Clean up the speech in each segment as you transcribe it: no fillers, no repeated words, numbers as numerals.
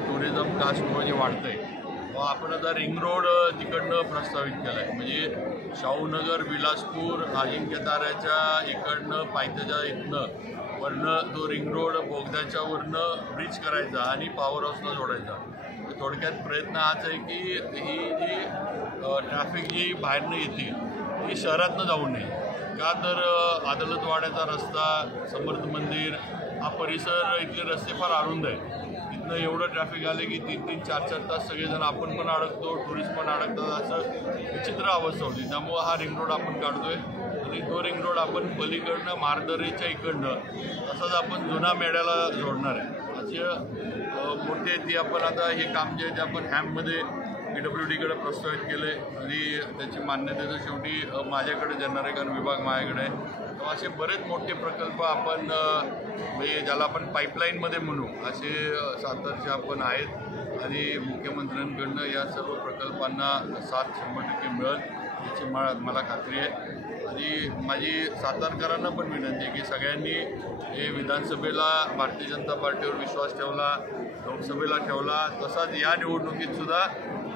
Tourism कास्टमुळे जे वाढतंय मग आपण आता रिंग रोड तिकडनं प्रस्तावित केला आहे. म्हणजे शाहूनगर, विलासपूर, अजिंक्यताऱ्याच्या इकडनं पायथ्याच्या इथनं वरनं तो रिंग रोड बोगद्याच्या वरनं ब्रिज करायचा आणि पॉवर हाऊसला जोडायचा. थोडक्यात प्रयत्न हाच आहे की ही जी ट्रॅफिक जी बाहेरनं येते ती शहरातनं जाऊ नये. का तर आदलतवाड्याचा रस्ता, समर्थ मंदिर हा परिसर, इथले रस्ते फार अरुंद आहे. इथनं एवढं ट्रॅफिक आले की 3-3, 4-4 तास सगळेजण आपण पण अडकतो, टुरिस्ट पण अडकतात, असं विचित्र अवस्था होती. त्यामुळं हा रिंग रोड आपण काढतोय आणि तो रिंग रोड आपण पलीकडनं मारदरेच्या इकडनं तसंच आपण जुना मेढ्याला जोडणार आहे. असे मोठे ती आपण आता हे काम जे आहे ते आपण हॅममध्ये PWDकडे प्रस्तावित केलं आहे आणि त्याची मान्यतेचं शेवटी माझ्याकडे जनरेशन विभाग माझ्याकडे आहे. असे बरेच मोठे प्रकल्प आपण म्हणजे ज्याला आपण पाईपलाईनमध्ये म्हणू असे सातारचे आपण आहेत आणि मुख्यमंत्र्यांकडनं या सर्व प्रकल्पांना साथ 100% मिळेल याची मला खात्री आहे. आणि माझी सातारकरांना पण विनंती आहे की सगळ्यांनी हे विधानसभेला भारतीय जनता पार्टीवर विश्वास ठेवला, लोकसभेला ठेवला, तसाच या निवडणुकीतसुद्धा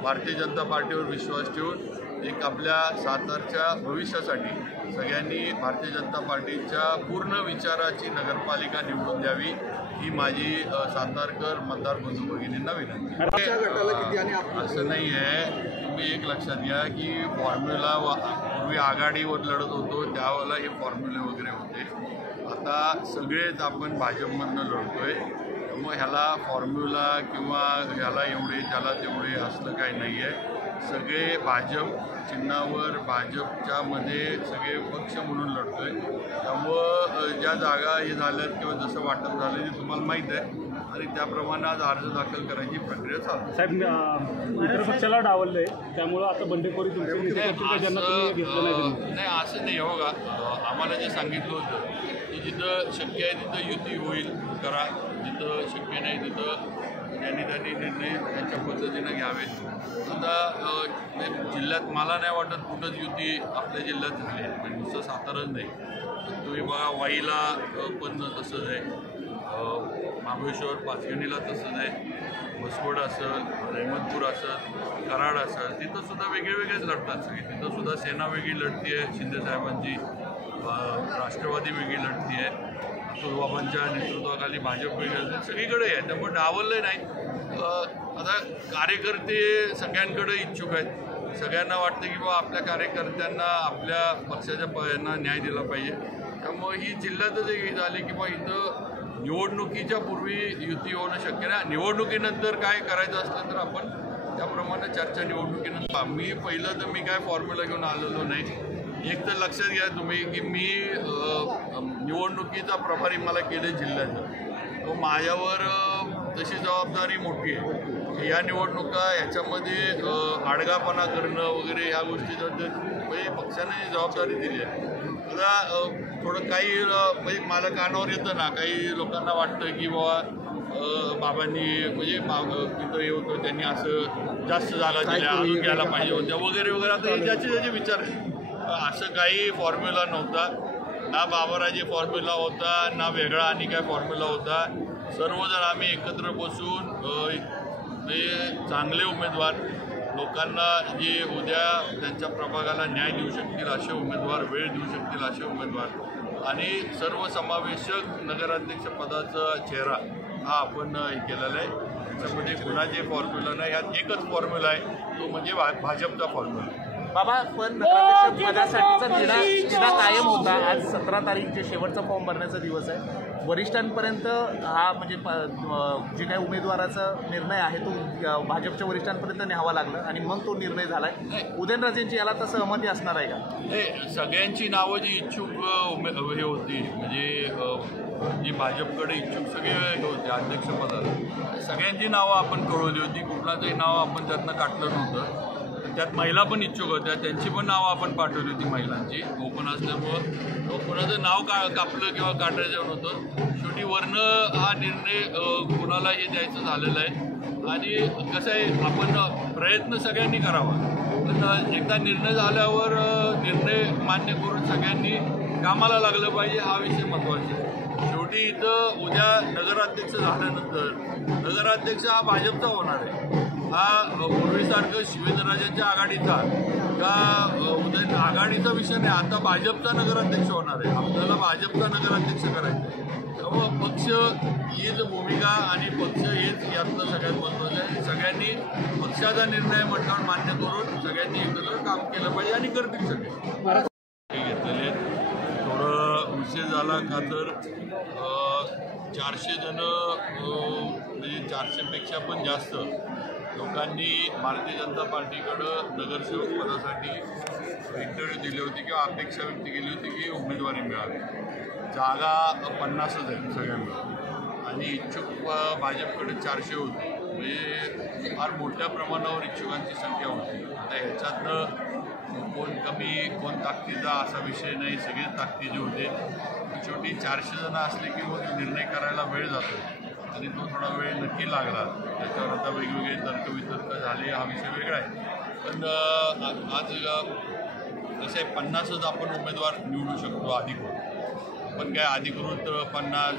भारतीय जनता पार्टीवर विश्वास ठेवून एक आपल्या सातारच्या भविष्यासाठी सगळ्यांनी भारतीय जनता पार्टीच्या पूर्ण विचाराची नगरपालिका निवडून द्यावी ही माझी सातारकर मतदार बंधू भगिनींना विनंती. असं नाही आहे, तुम्ही एक लक्षात घ्या की फॉर्म्युला पूर्वी आघाडीवर लढत होतो त्यावेळेला हे फॉर्म्युले वगैरे होते. आता सगळेच आपण भाजपमधनं लढतोय. मग ह्याला फॉर्म्युला किंवा ह्याला एवढे त्याला तेवढे असलं काही नाही आहे. सगळे भाजप चिन्हावर भाजपच्यामध्ये सगळे पक्ष म्हणून लढतोय. त्यामुळं ज्या जागा हे झाल्यात किंवा जसं वाटप झालं ते तुम्हाला माहीत आहे आणि त्याप्रमाणे आज अर्ज दाखल करायची प्रक्रिया चालू. साहेब, मित्र पक्षाला डावललंय त्यामुळं आता बंडखोरी तुमची नाही असं नाही. हो का, आम्हाला जे सांगितलं होतं की जिथं शक्य आहे तिथं युती होईल करा, जिथं शक्य नाही तिथं त्यांनी निर्णय त्यांच्या पद्धतीनं घ्यावेत. आता जिल्ह्यात मला नाही वाटत कुठंच युती आपल्या जिल्ह्यात झाली आहे. म्हणजे नुसतं साताराच नाही, तुम्ही बघा वाईला पण तसंच आहे, महाबळेश्वर पाचगणीला तसंच आहे, भसवड असेल, रहमतपूर असेल, कराड असेल, तिथंसुद्धा वेगळेच लढतात सगळे. तिथंसुद्धा सेना वेगळी लढती आहे शिंदेसाहेबांची, राष्ट्रवादी वेगळी लढती आहे, सुरबाबांच्या नेतृत्वाखाली भाजप वेगळं सगळीकडे आहे. त्यामुळे डावललं नाही. आता कार्यकर्ते सगळ्यांकडे इच्छुक आहेत. सगळ्यांना वाटतं की बाबा आपल्या कार्यकर्त्यांना आपल्या पक्षाच्या यांना न्याय दिला पाहिजे. त्यामुळे ही जिल्ह्यातच एक झाली की बा इथं निवडणुकीच्या पूर्वी युती होणं शक्य नाही. निवडणुकीनंतर काय करायचं असलं तर आपण त्याप्रमाणे चर्चा निवडणुकीनंतर. मी पहिलं तर मी काय फॉर्म्युला घेऊन आलेलो नाही. एक तर लक्षात घ्या तुम्ही की मी निवडणुकीचा प्रभारी मला केले जिल्ह्याचं, तो माझ्यावर तशी जबाबदारी मोठी आहे. या निवडणुका ह्याच्यामध्ये आडगापणा करणं वगैरे ह्या गोष्टी म्हणजे पक्षाने जबाबदारी दिली आहे. आता थोडं काही म्हणजे मला कानावर येतं ना, काही लोकांना वाटतं की बाबा बाबांनी म्हणजे तिथं हे होतं त्यांनी असं जास्त जागा दिल्या, अजून घ्यायला पाहिजे होत्या वगैरे वगैरे. आता ज्याचे विचार आहे. असं काही फॉर्म्युला नव्हता, ना बाबाराजी फॉर्म्युला होता, ना वेगळा आणि काय फॉर्म्युला होता. सर्वजण आम्ही एकत्र बसून चांगले उमेदवार, लोकांना जे उद्या त्यांच्या प्रभागाला न्याय देऊ शकतील असे उमेदवार, वेळ देऊ शकतील असे उमेदवार आणि सर्वसमावेशक नगराध्यक्षपदाचा चेहरा हा आपण हे केलेला आहे. त्याच्यामध्ये कुणाचे फॉर्म्युला नाही, यात एकच फॉर्म्युला आहे, तो म्हणजे भाजपचा फॉर्म्युला. बाबा, पण नगराध्यक्ष पदासाठीचा तिढा कायम होता. आज 17 तारीख जे शेवटचा फॉर्म भरण्याचा दिवस आहे. वरिष्ठांपर्यंत हा म्हणजे जे काही उमेदवाराचा निर्णय आहे तो भाजपच्या वरिष्ठांपर्यंत न्यावा लागला आणि मग तो निर्णय झाला आहे. उदयनराजेंची याला तर सहमती असणार आहे का? सगळ्यांची नावं जी इच्छुक हे होती म्हणजे जी भाजपकडे इच्छुक सगळे हे होते अध्यक्षपदाला, सगळ्यांची नावं आपण कळवली होती. कुठलाचंही नाव आपण त्यातनं काढलं नव्हतं. त्यात महिला पण इच्छुक होत्या, त्यांची पण नावं आपण पाठवली होती महिलांची. ओपन असल्यामुळं कोणाचं नाव कापलं किंवा काढायचं नव्हतं. शेवटी वरनं हा निर्णय कोणाला हे द्यायचं झालेलं आहे आणि कसं आहे आपण प्रयत्न सगळ्यांनी करावा. पण एकदा निर्णय झाल्यावर निर्णय मान्य करून सगळ्यांनी कामाला लागलं पाहिजे हा विषय महत्त्वाचा आहे. शेवटी इथं उद्या नगराध्यक्ष झाल्यानंतर नगराध्यक्ष हा भाजपचा होणार आहे. हा पूर्वीसारखं शिवेंद्रराजांच्या आघाडीचा का उदय आघाडीचा विषय नाही. आता भाजपचा नगराध्यक्ष होणार आहे. आपल्याला भाजपचा नगराध्यक्ष करायचं आहे. त्यामुळं पक्ष हीच भूमिका आणि पक्ष हेच यातलं सगळ्यात महत्त्वाचं आहे. सगळ्यांनी पक्षाचा निर्णय म्हटल्यावर मान्य करून सगळ्यांनी एकत्र काम केलं पाहिजे आणि करतील सगळे. घेतलेले थोडं उशीर झाला का तर 400 जण म्हणजे 400पेक्षा पण जास्त लोकांनी भारतीय जनता पार्टीकडं नगरसेवक पदासाठी इंटरव्ह्यू दिले होते किंवा अपेक्षा व्यक्त केली होती की उमेदवारी मिळावी. जागा 50च आहेत सगळ्यांना आणि इच्छुक भाजपकडे 400 होते. म्हणजे फार मोठ्या प्रमाणावर इच्छुकांची संख्या होती. आता ह्याच्यातनं कोण कमी कोण ताकदीचा असा विषय नाही. सगळेच ताकदीचे होते. शेवटी 400 जण असले की मग निर्णय करायला वेळ जातो आणि तो थोडा वेळ नक्की लागला. त्याच्यावर आता वेगवेगळे तर्कवितर्क झाले हा विषय वेगळा आहे. पण आज कसं आहे 50च आपण उमेदवार निवडू शकतो अधिकृत. पण काय अधिकृत 50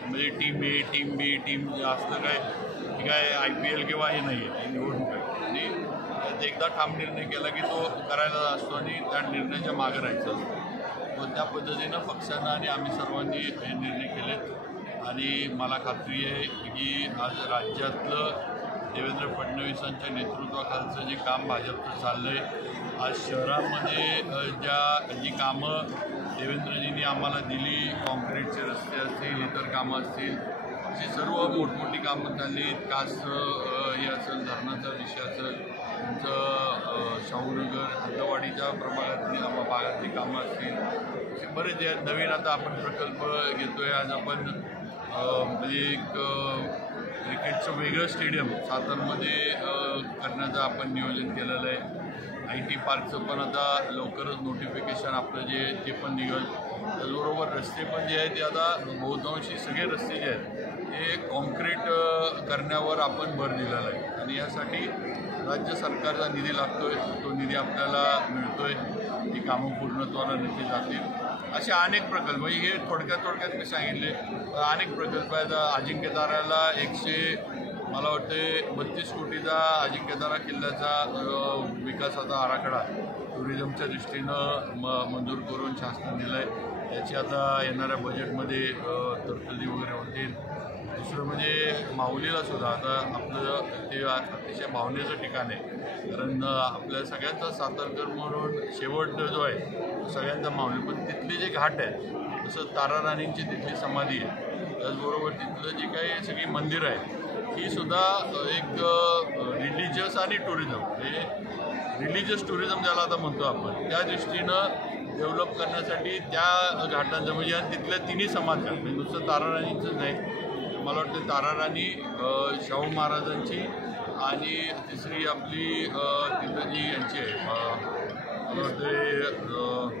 म्हणजे टीम ए टीम बी टीम असलं काय IPL किंवा हे नाही आहे. ही निवडणूक आहे आणि एकदा ठाम निर्णय केला की तो करायला असतो आणि त्या निर्णयाच्या मागं राहायचं असतं. व त्या पद्धतीनं पक्षानं आणि आम्ही सर्वांनी हे निर्णय केलेत आणि मला खात्री आहे की आज राज्यातलं देवेंद्र फडणवीसांच्या नेतृत्वाखालचं जे काम भाजपचं चाललं आहे. आज शहरामध्ये जी कामं देवेंद्रजींनी आम्हाला दिली, काँक्रीटचे रस्ते असतील इतर कामं असतील अशी सर्व मोठमोठी कामं चालली. कास हे असेल धरणाचा विषय असेल तुमचं शाहूनगर हद्दवाडीच्या भागातली कामं असतील असे बरेच नवीन आता आपण प्रकल्प घेतो आहे. आज आपण म्हणजे एक क्रिकेटचं वेगळं स्टेडियम सातारमध्ये करण्याचं आपण नियोजन केलेलं आहे. IT पार्कचं पण आता लवकरच नोटिफिकेशन आपलं ते पण निघेल. त्याचबरोबर रस्ते पण जे आहेत ते आता बहुतांशी सगळे रस्ते जे आहेत ते कॉन्क्रीट करण्यावर आपण भर दिलेला आहे आणि यासाठी राज्य सरकारचा निधी लागतो आहे. तो निधी आपल्याला मिळतो आहे. ही कामं पूर्णत्वाला नक्की जातील. असे अनेक प्रकल्प हे थोडक्यात मी सांगितले. अनेक प्रकल्प आहेत. अजिंक्यताऱ्याला मला वाटते 32 कोटीचा अजिंक्यतारा किल्ल्याचा विकासाचा आराखडा टुरिझमच्या दृष्टीनं मंजूर करून शासनाने दिला आहे. याची आता येणाऱ्या बजेटमध्ये तरतुदी वगैरे होतील. दुसरं म्हणजे माऊलीला सुद्धा आता आपलं ते अतिशय भावनेचं ठिकाण आहे. कारण आपल्या सगळ्यांचा सातारकर म्हणून शेवट जो आहे सगळ्यांचा माऊली. पण तिथले जे घाट आहेत जसं तारा राणींची तिथली समाधी आहे त्याचबरोबर तिथलं जे काही सगळी मंदिरं आहेत ही सुद्धा एक रिलिजियस आणि टुरिझम हे रिलिजियस टुरिझम ज्याला आता म्हणतो आपण त्या दृष्टीनं डेव्हलप करण्यासाठी त्या घाटांचं म्हणजे आणि तिथल्या तिन्ही समाध्या म्हणजे नुसतं तारा राणींचंच नाही. मला वाटतं तारा राणी शाहू महाराजांची आणि तिसरी आपली तिथं जी यांची आहे मला वाटतं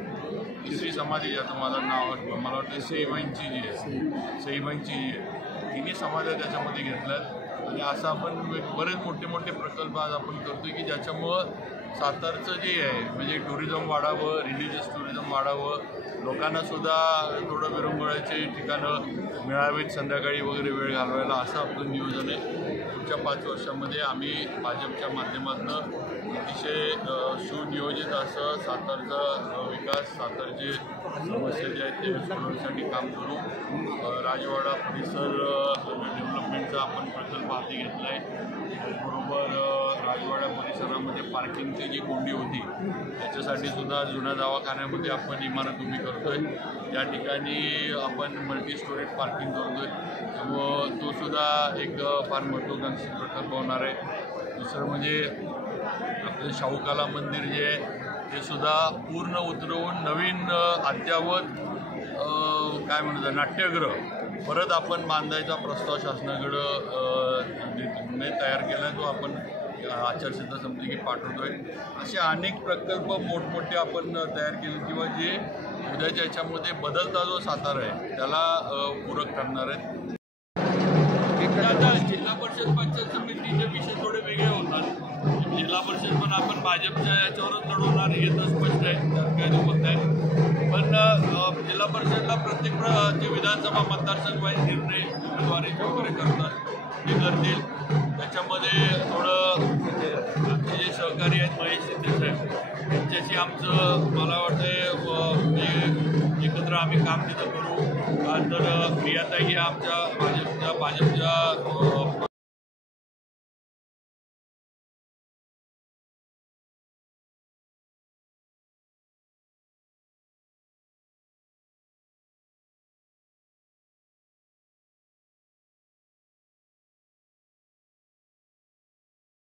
तिसरी समाधी आता मला वाटतं सईबाईंची जी आहे सईबाईंची जी आहे तिन्ही समाध्या त्याच्यामध्ये घेतल्यात. आणि असं आपण बरेच मोठे प्रकल्प आज आपण करतो की ज्याच्यामुळं सातारचं जे आहे म्हणजे टुरिझम वाढावं, रिलिजियस टुरिझम वाढावं, लोकांनासुद्धा थोडं विरंगुळ्याचे ठिकाणं मिळावीत संध्याकाळी वगैरे वेळ घालवायला असं आपलं नियोजन आहे. पुढच्या 5 वर्षामध्ये आम्ही भाजपच्या माध्यमातून अतिशय सुनियोजित असं सातारचा विकास सातारचे समस्या जे आहेत ते सोडवण्यासाठी काम करू. राजवाडा परिसर डेव्हलपमेंटचा आपण प्रकल्प हाती घेतला आहे. त्याचबरोबर राजवाडा परिसरामध्ये पार्किंगची जी कोंडी होती त्याच्यासाठी सुद्धा जुन्या दवाखान्यामध्ये आपण इमारत उभी करतो आहे. त्या ठिकाणी आपण मल्टी स्टोरेज पार्किंग करतो आहे. त्यामुळं तो सुद्धा एक फार महत्त्वाकांक्षी प्रकल्प होणार आहे. दुसरं म्हणजे आपलं शाहू कला मंदिर जे आहे ते सुद्धा पूर्ण उतरवून नवीन अद्ययावत काय म्हणतात नाट्यगृह परत आपण बांधायचा प्रस्ताव शासनाकडं तयार केला आहे. तो आपण आचारसंहिता संपली की पाठवतो आहे. असे अनेक प्रकल्प मोठमोठे आपण तयार केले किंवा जे उद्याच्या याच्यामध्ये बदलता जो सातारा आहे त्याला पूरक करणार आहेत. जिल्हा परिषद पंचायत समितीचे विषय थोडे वेगळे होतात. जिल्हा परिषद वर्षेस पण आपण भाजपच्या याच्यावरच लढवणार हे तर स्पष्ट आहे, त्यात काही दुमत नाही. पण जिल्हा परिषदला प्रत्येक जे विधानसभा मतदारसंघ वाईज निर्णय उमेदवारी वगैरे करतात ते करतील. त्याच्यामध्ये थोडं आमचे जे सहकारी आहेत महेश शिंदे साहेब त्यांच्याशी आमचं मला वाटतं एकत्र आम्ही काम तिथं करू. तर प्रियाताई ह्या आमच्या भाजपच्या